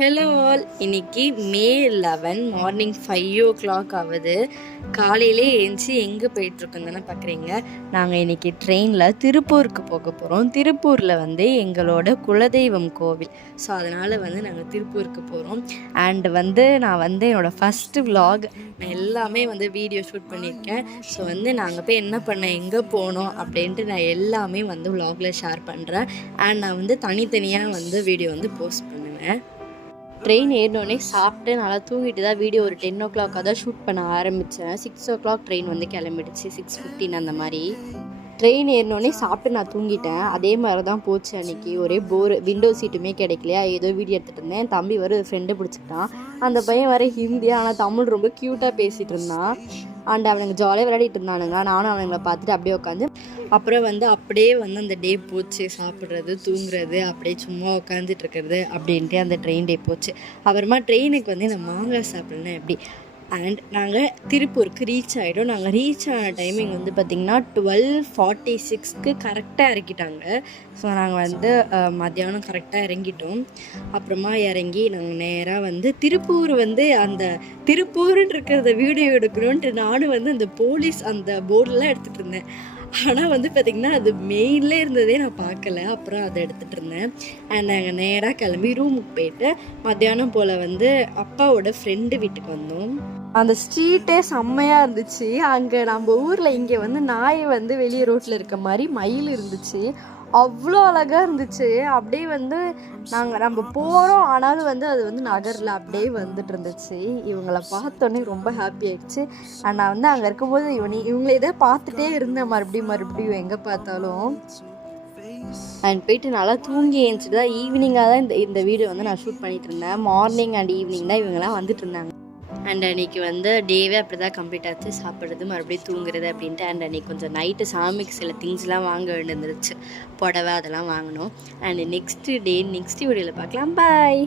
Hello all, இன்னைக்கு மே 11 morning 5 o'clock ஆகுது. காலையிலே எழுந்துச்சி எங்கே போயிட்டுருக்கோம் தானே பார்க்குறீங்க. நாங்கள் இன்றைக்கி ட்ரெயினில் திருப்பூருக்கு போக போகிறோம். திருப்பூரில் எங்களோட குலதெய்வம் கோவில். ஸோ அதனால் நாங்கள் திருப்பூருக்கு போகிறோம். அண்டு நான் என்னோடய ஃபஸ்ட்டு vlog நான் எல்லாமே வீடியோ ஷூட் பண்ணியிருக்கேன். ஸோ நாங்கள் போய் என்ன பண்ணேன், எங்கே போனோம் அப்படின்ட்டு நான் எல்லாமே vlogல ஷேர் பண்ணுறேன். அண்ட் நான் தனித்தனியாக வீடியோ போஸ்ட் பண்ணுவேன். ட்ரெயின் ஏறினோடனே சாப்பிட்டு நல்லா தூங்கிட்டு தான் வீடியோ ஒரு 10 o'clock தான் ஷூட் பண்ண ஆரம்பித்தேன். 6 o'clock ட்ரெயின் கிளம்பிடுச்சு, 6:15 அந்த மாதிரி. ட்ரெயின் ஏறினோடனே சாப்பிட்டு நான் தூங்கிட்டேன். அதே மாதிரி தான் போச்சு அன்றைக்கி. ஒரே போர், விண்டோ சீட்டுமே கிடைக்கலையா, ஏதோ வீடியோ எடுத்துகிட்டு இருந்தேன். தம்பி ஃப்ரெண்டை பிடிச்சிக்கிட்டான். அந்த பையன் ஹிந்தி, ஆனால் தமிழ் ரொம்ப க்யூட்டாக பேசிகிட்டு இருந்தான். அண்ட் அவனுங்க ஜாலியாக விளையாடிட்டு இருந்தானுங்க. நானும் அவனுங்களை பார்த்துட்டு அப்படியே உட்காந்து அப்புறம் அப்படியே அந்த டே போச்சு. சாப்பிட்றது, தூங்குறது, அப்படியே சும்மா உட்காந்துட்டு இருக்கிறது அப்படின்ட்டு அந்த ட்ரெயின் டே போச்சு. அப்புறமா ட்ரெயினுக்கு நான் மாங்காய் சாப்பிட்றேன்னா எப்படி. அண்ட் நாங்கள் திருப்பூருக்கு ரீச் ஆகிட்டோம். நாங்கள் ரீச் ஆன டைமிங் பார்த்திங்கன்னா 12:46க்கு கரெக்டாக இறக்கிட்டாங்க. ஸோ நாங்கள் மத்தியானம் கரெக்டாக இறங்கிட்டோம். அப்புறமா இறங்கி நாங்கள் நேராக திருப்பூர் அந்த திருப்பூர்னு இருக்கிறத வீடியோ எடுக்கணுன்ட்டு நானும் அந்த போலீஸ் அந்த போர்டெலாம் எடுத்துகிட்டு இருந்தேன். ஆனால் பார்த்திங்கன்னா அது மெயினில் இருந்ததே நான் பார்க்கல. அப்புறம் அதை எடுத்துகிட்டு இருந்தேன். அண்ட் நாங்கள் நேராக கிளம்பி ரூமுக்கு போயிட்டு மத்தியானம் போல் அப்பாவோட ஃப்ரெண்டு வீட்டுக்கு வந்தோம். அந்த ஸ்ட்ரீட்டே செம்மையாக இருந்துச்சு. அங்கே நம்ம ஊரில் இங்கே நாய் வெளியே ரோட்டில் இருக்க மாதிரி மயில் இருந்துச்சு. அவ்வளோ அழகாக இருந்துச்சு. அப்படியே நம்ம போகிறோம், ஆனாலும் அது நகரில் அப்படியே வந்துட்டு இருந்துச்சு. இவங்களை பார்த்தோன்னே ரொம்ப ஹாப்பி ஆகிடுச்சு. அண்ட் நான் அங்கே இருக்கும்போது இவங்களே தான் பார்த்துட்டே இருந்தேன் மறுபடியும் எங்கே பார்த்தாலும். அண்ட் போயிட்டு நல்லா தூங்கி எழுந்துட்டு தான் ஈவினிங்காக தான் இந்த வீடியோ நான் ஷூட் பண்ணிகிட்டு இருந்தேன். மார்னிங் அண்ட் ஈவினிங் தான் இவங்கெல்லாம் வந்துட்டு இருந்தாங்க. அண்ட் அன்றைக்கி டேவே அப்படி தான் கம்ப்ளீட் ஆச்சு. சாப்பிட்றது, மறுபடியும் தூங்குறது அப்படின்ட்டு. அண்ட் அன்றைக்கி கொஞ்சம் நைட்டு சாமிக்கு சில திங்ஸ்லாம் வாங்க வேண்டியிருந்துச்சு, புடவை அதெல்லாம் வாங்கினோம். அண்ட் நெக்ஸ்ட் வீடியோவில் பார்க்கலாம். பாய்.